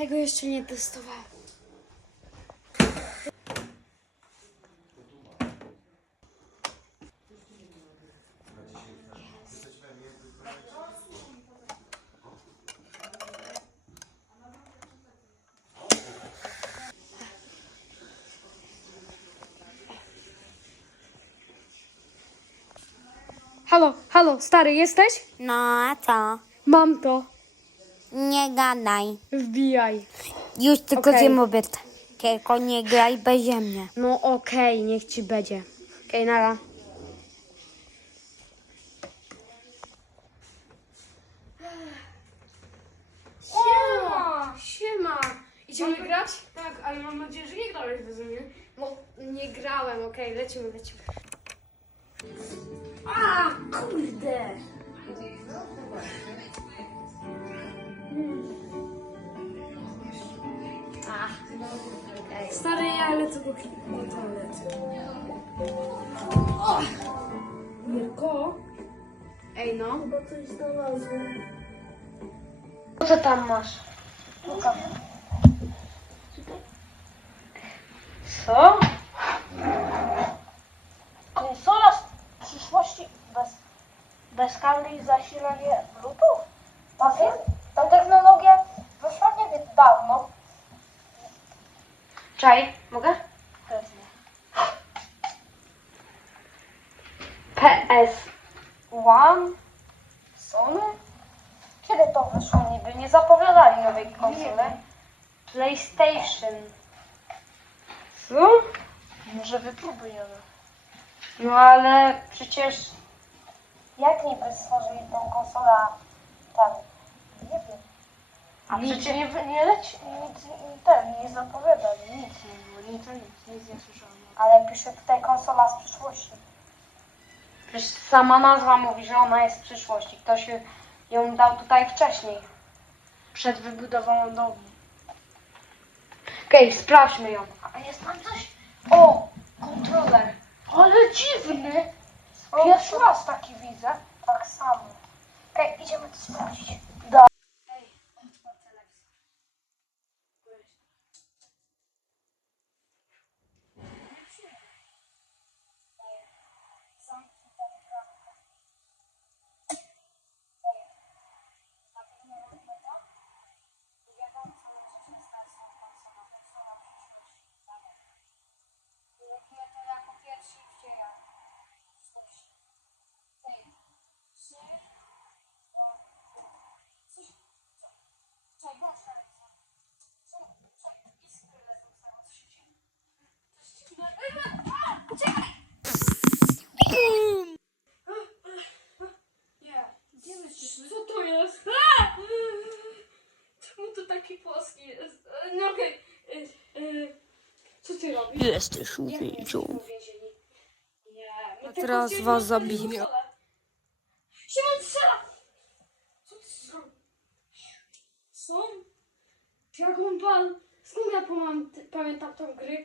Tego jeszcze nie testowałem. Halo, halo, stary, jesteś? No a co? Mam to. Nie gadaj. Wbijaj. Już tylko okay. mówię. Tylko nie graj bez mnie. No okej, niech ci będzie. Okej, nara. Siema! Siema! Idziemy grać? Tak, ale mam nadzieję, że nie grałeś bez mnie. No, nie grałem, okej, lecimy, lecimy. A, kurde! Stary, ja lecę do, do toalety. O! Mirko? Ej no. Chyba coś znalazłem. Co tam masz? Co? Konsola z przyszłości bez, bezkarnej zasilanie Bluetooth? Tak jest? Ta technologia wyszła nie wiem dawno. Czaj, mogę? Pewnie. PS One? Sony? Kiedy to wyszło niby? Nie zapowiadali nowej konsoli. PlayStation. Co? Może wypróbujemy. No ale przecież... Jak niby stworzyli tą konsolę tam? Nie wiem. A Nic. przecież nie, nie leci, nic ten, nie zapowiadali, nic nie było, nic, nic, nic nie słyszałem. Ale pisze tutaj konsola z przyszłości. Przecież sama nazwa mówi, że ona jest w przyszłości. Ktoś ją dał tutaj wcześniej. Przed wybudowaną domu. Okej, sprawdźmy ją. A jest tam coś? O, kontroler. Ale dziwny. Pierwszy raz taki widzę. Tak samo. Okej, idziemy to sprawdzić. Da. Co to jest? Czemu to taki płaski jest? No okej. Co ty robisz? Jesteś my A teraz was zabiję. Szymon strzela! Co ty zrobił? Co? Jak on pan... Skąd ja pamię- pamiętam tą gry?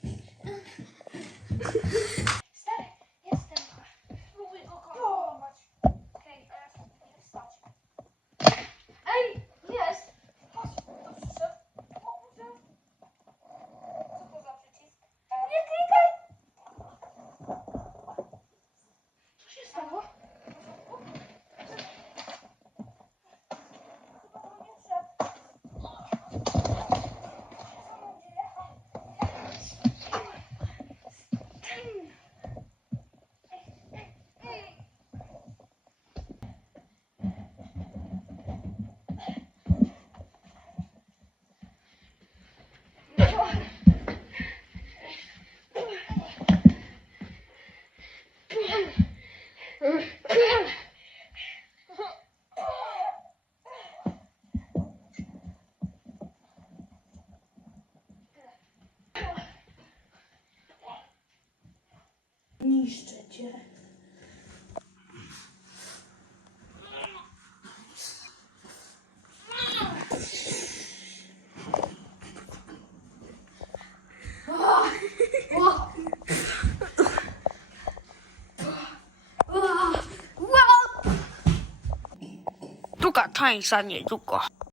都看一三年，都看。